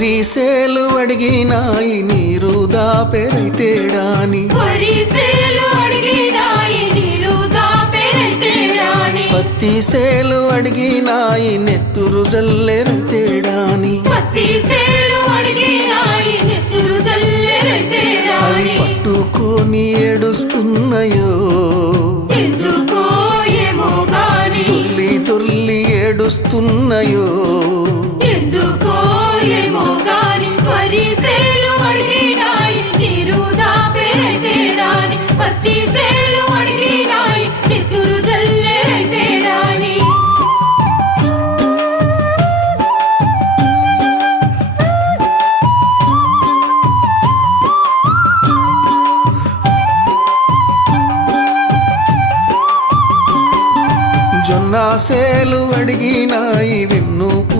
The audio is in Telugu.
వరిసేలు అడిగినాయి నీరు దాపెరైతేడాని పత్తి సేలు అడిగినాయి నెత్తురు జల్లెరైతేడాని అవి పట్టుకొని ఏడుస్తున్నాయో తుల్లి తుల్లి ఏడుస్తున్నాయో జొన్న సేలు అడిగినాయి వెన్ను